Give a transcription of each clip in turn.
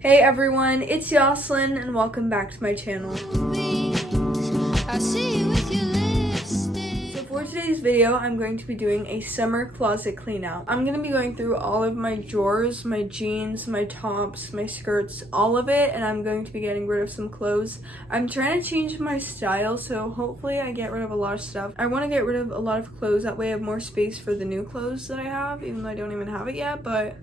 Hey everyone, it's Yoslyn and welcome back to my channel. So for today's video, I'm going to be doing a summer closet clean out. I'm going to be going through all of my drawers, my jeans, my tops, my skirts, all of it, and I'm going to be getting rid of some clothes. I'm trying to change my style, so hopefully I get rid of a lot of stuff. I want to get rid of a lot of clothes, that way I have more space for the new clothes that I have, even though I don't even have it yet, but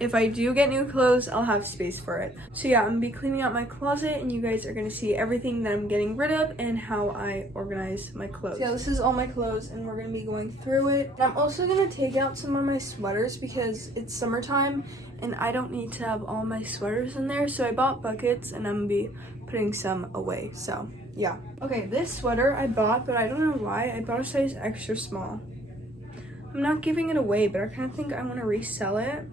if I do get new clothes, I'll have space for it. So yeah, I'm gonna be cleaning out my closet and you guys are gonna see everything that I'm getting rid of and how I organize my clothes. So yeah, this is all my clothes and we're gonna be going through it. And I'm also gonna take out some of my sweaters because it's summertime and I don't need to have all my sweaters in there. So I bought buckets and I'm gonna be putting some away, so yeah. Okay, this sweater I bought, but I don't know why. I bought a size extra small. I'm not giving it away, but I kind of think I wanna resell it.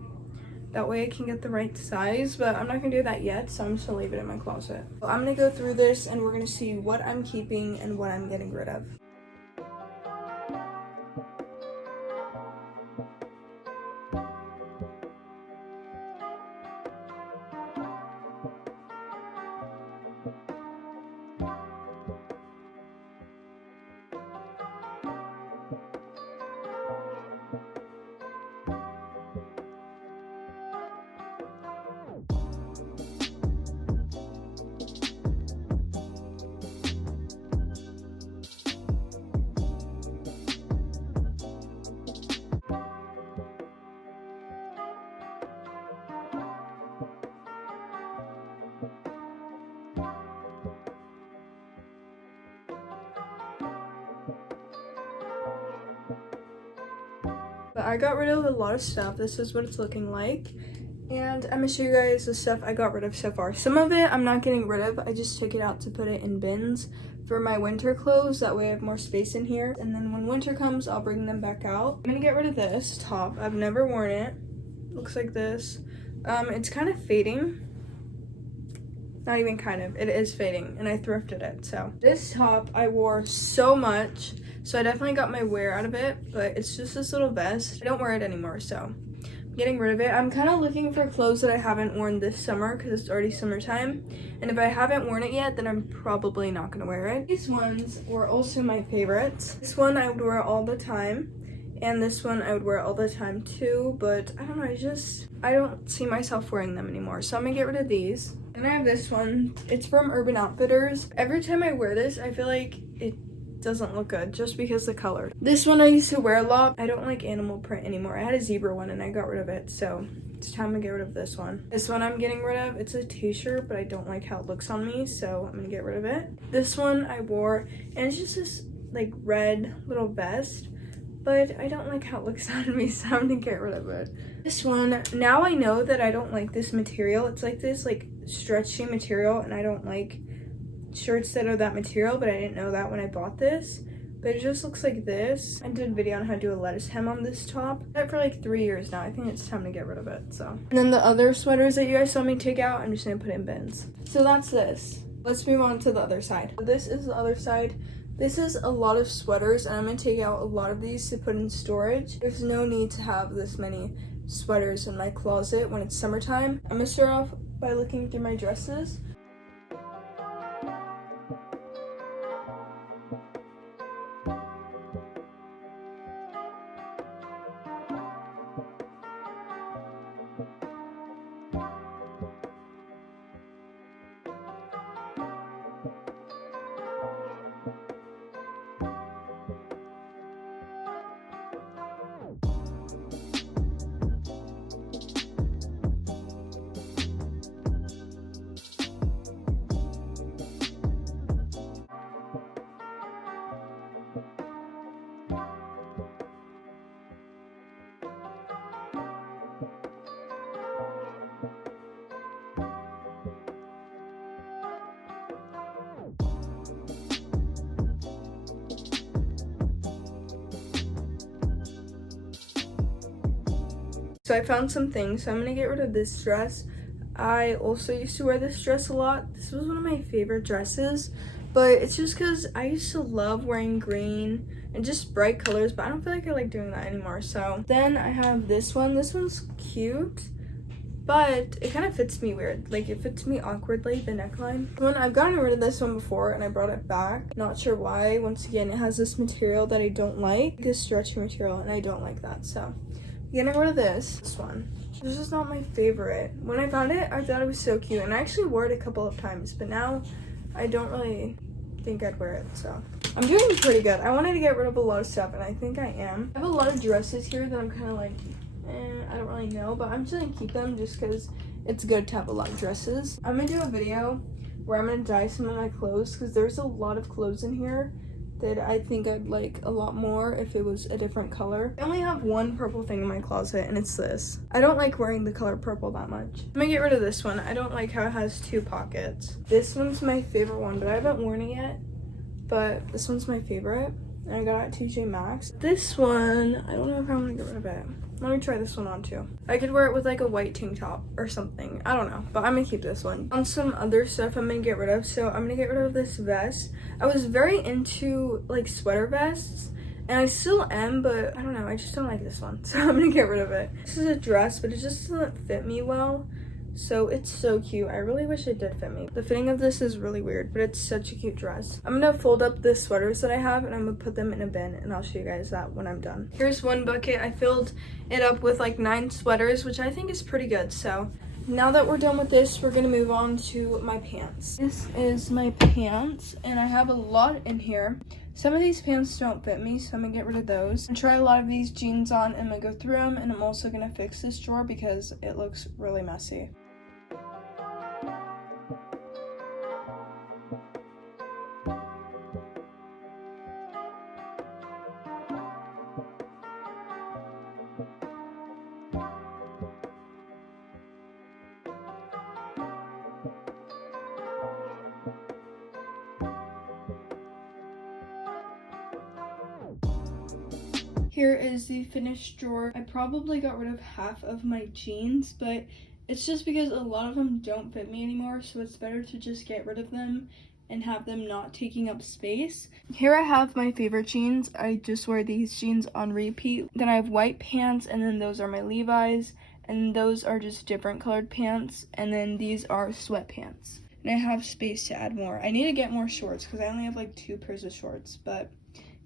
That way I can get the right size, but I'm not gonna do that yet, so I'm just gonna leave it in my closet. So I'm gonna go through this and we're gonna see what I'm keeping and what I'm getting rid of. But I got rid of a lot of stuff. This is what it's looking like. And I'm gonna show you guys the stuff I got rid of so far. Some of it I'm not getting rid of. I just took it out to put it in bins for my winter clothes. That way I have more space in here. And then when winter comes, I'll bring them back out. I'm gonna get rid of this top. I've never worn it. Looks like this. It's kind of fading. Not even kind of. It is fading. And I thrifted it. So this top I wore so much. So I definitely got my wear out of it, but it's just this little vest. I don't wear it anymore, so I'm getting rid of it. I'm kind of looking for clothes that I haven't worn this summer because it's already summertime. And if I haven't worn it yet, then I'm probably not going to wear it. These ones were also my favorites. This one I would wear all the time. And this one I would wear all the time too, but I don't know, I don't see myself wearing them anymore. So I'm going to get rid of these. And I have this one. It's from Urban Outfitters. Every time I wear this, I feel like it doesn't look good just because the color. This one I used to wear a lot. I don't like animal print anymore. I had a zebra one and I got rid of it, so it's time to get rid of this one. This one I'm getting rid of. It's a t-shirt, but I don't like how it looks on me, so I'm gonna get rid of it. This one I wore, and it's just this like red little vest, but I don't like how it looks on me, so I'm gonna get rid of it. This one, now I know that I don't like this material. It's like this like stretchy material, and I don't like shirts that are that material, but I didn't know that when I bought this. But it just looks like this. I did a video on how to do a lettuce hem on this top. I've had it for like 3 years now. I think it's time to get rid of it, so. And then the other sweaters that you guys saw me take out, I'm just gonna put in bins. So that's this. Let's move on to the other side. This is the other side. This is a lot of sweaters, and I'm gonna take out a lot of these to put in storage. There's no need to have this many sweaters in my closet when it's summertime. I'm gonna start off by looking through my dresses. So I found some things, so I'm gonna get rid of this dress. I also used to wear this dress a lot. This was one of my favorite dresses, but it's just because I used to love wearing green and just bright colors, but I don't feel like I like doing that anymore. So then I have this one. This one's cute, but it kind of fits me weird. Like, it fits me awkwardly, the neckline. I've gotten rid of this one before and I brought it back. Not sure why. Once again, it has this material that I don't like, this stretchy material, and I don't like that. So I'm getting rid of this one. This is not my favorite. When I found it, I thought it was so cute, and I actually wore it a couple of times, but now I don't really think I'd wear it. So I'm doing pretty good. I wanted to get rid of a lot of stuff, and I think I am. I have a lot of dresses here that I'm kind of like, I don't really know, but I'm just gonna keep them just because it's good to have a lot of dresses. I'm gonna do a video where I'm gonna dye some of my clothes because there's a lot of clothes in here that I think I'd like a lot more if it was a different color. I only have one purple thing in my closet, and it's this. I don't like wearing the color purple that much. I'm gonna get rid of this one. I don't like how it has 2 pockets. This one's my favorite one, but I haven't worn it yet. But this one's my favorite, and I got it at TJ Maxx. This one, I don't know if I'm gonna get rid of it. Let me try this one on too. I could wear it with like a white tank top or something. I don't know, but I'm gonna keep this one. On some other stuff I'm gonna get rid of. So I'm gonna get rid of this vest. I was very into like sweater vests, and I still am, but I don't know, I just don't like this one. So I'm gonna get rid of it. This is a dress, but it just doesn't fit me well. So it's so cute. I really wish it did fit me. The fitting of this is really weird, but it's such a cute dress. I'm gonna fold up the sweaters that I have, and I'm gonna put them in a bin, and I'll show you guys that when I'm done. Here's one bucket. I filled it up with like 9 sweaters, which I think is pretty good. So now that we're done with this, we're gonna move on to my pants. This is my pants, and I have a lot in here. Some of these pants don't fit me, so I'm gonna get rid of those. I'm gonna try a lot of these jeans on, and I'm gonna go through them, and I'm also gonna fix this drawer because it looks really messy. Here is the finished drawer. I probably got rid of half of my jeans, but it's just because a lot of them don't fit me anymore, so it's better to just get rid of them and have them not taking up space. Here I have my favorite jeans. I just wear these jeans on repeat. Then I have white pants, and then those are my Levi's, and those are just different colored pants, and then these are sweatpants. And I have space to add more. I need to get more shorts because I only have like 2 pairs of shorts, but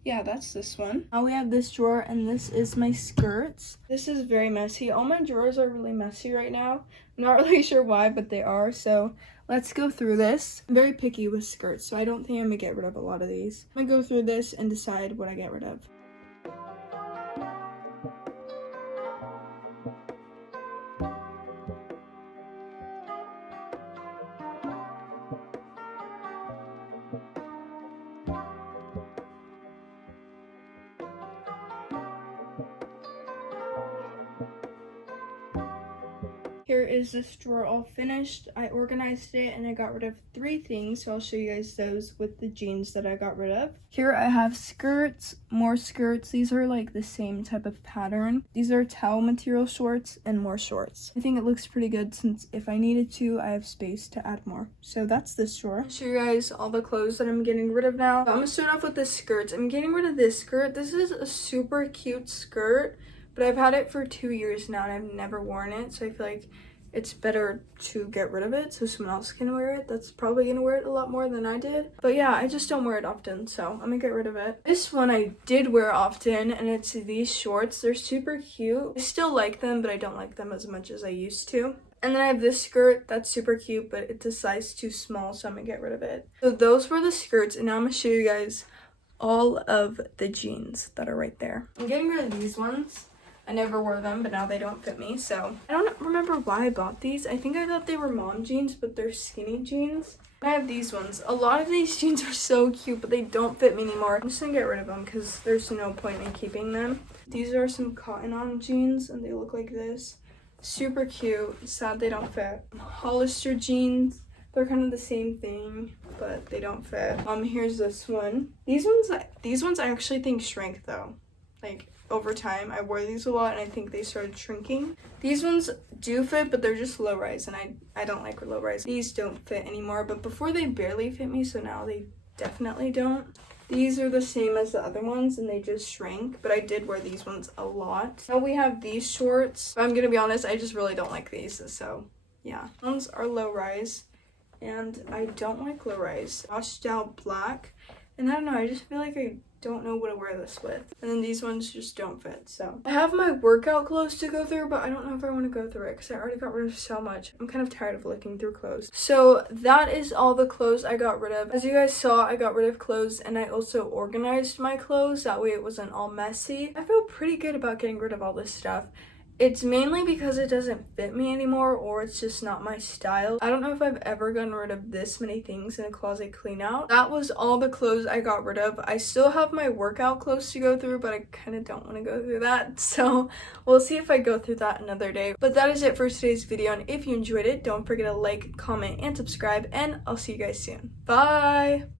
yeah, that's this one. Now we have this drawer, and this is my skirts. This is very messy. All my drawers are really messy right now. I'm not really sure why, but they are. So let's go through this. I'm very picky with skirts, so I don't think I'm gonna get rid of a lot of these. I'm gonna go through this and decide what I get rid of. Here is this drawer all finished. I organized it and I got rid of 3 things, so I'll show you guys those with the jeans that I got rid of. Here I have skirts, more skirts. These are like the same type of pattern. These are towel material shorts and more shorts. I think it looks pretty good since if I needed to, I have space to add more. So that's this drawer. I'll show you guys all the clothes that I'm getting rid of now. I'm gonna start off with the skirts. I'm getting rid of this skirt. This is a super cute skirt, but I've had it for 2 years now and I've never worn it, so I feel like it's better to get rid of it so someone else can wear it. That's probably gonna wear it a lot more than I did. But yeah, I just don't wear it often, so I'm gonna get rid of it. This one I did wear often, and it's these shorts. They're super cute. I still like them, but I don't like them as much as I used to. And then I have this skirt that's super cute, but it's a size too small, so I'm gonna get rid of it. So those were the skirts, and now I'm gonna show you guys all of the jeans that are right there. I'm getting rid of these ones. I never wore them, but now they don't fit me, so I don't remember why I bought these. I think I thought they were mom jeans, but they're skinny jeans. I have these ones. A lot of these jeans are so cute, but they don't fit me anymore. I'm just gonna get rid of them because there's no point in keeping them. These are some cotton on jeans, and they look like this. Super cute. Sad they don't fit. Hollister jeans. They're kind of the same thing, but they don't fit. Here's this one. These ones I actually think shrank though. Like, over time, I wore these a lot, and I think they started shrinking. These ones do fit, but they're just low rise, and I don't like low rise. These don't fit anymore, but before they barely fit me, so now they definitely don't. These are the same as the other ones and they just shrank, but I did wear these ones a lot. Now we have these shorts. But I'm gonna be honest, I just really don't like these, so yeah. These ones are low rise and I don't like low rise. Washed out black, and I don't know, I just feel like I don't know what to wear this with. And then these ones just don't fit. So I have my workout clothes to go through, but I don't know if I want to go through it because I already got rid of so much. I'm kind of tired of looking through clothes. So that is all the clothes I got rid of. As you guys saw, I got rid of clothes and I also organized my clothes. That way it wasn't all messy. I feel pretty good about getting rid of all this stuff. It's mainly because it doesn't fit me anymore, or it's just not my style. I don't know if I've ever gotten rid of this many things in a closet clean out. That was all the clothes I got rid of. I still have my workout clothes to go through, but I kind of don't want to go through that. So we'll see if I go through that another day. But that is it for today's video. And if you enjoyed it, don't forget to like, comment, and subscribe. And I'll see you guys soon. Bye!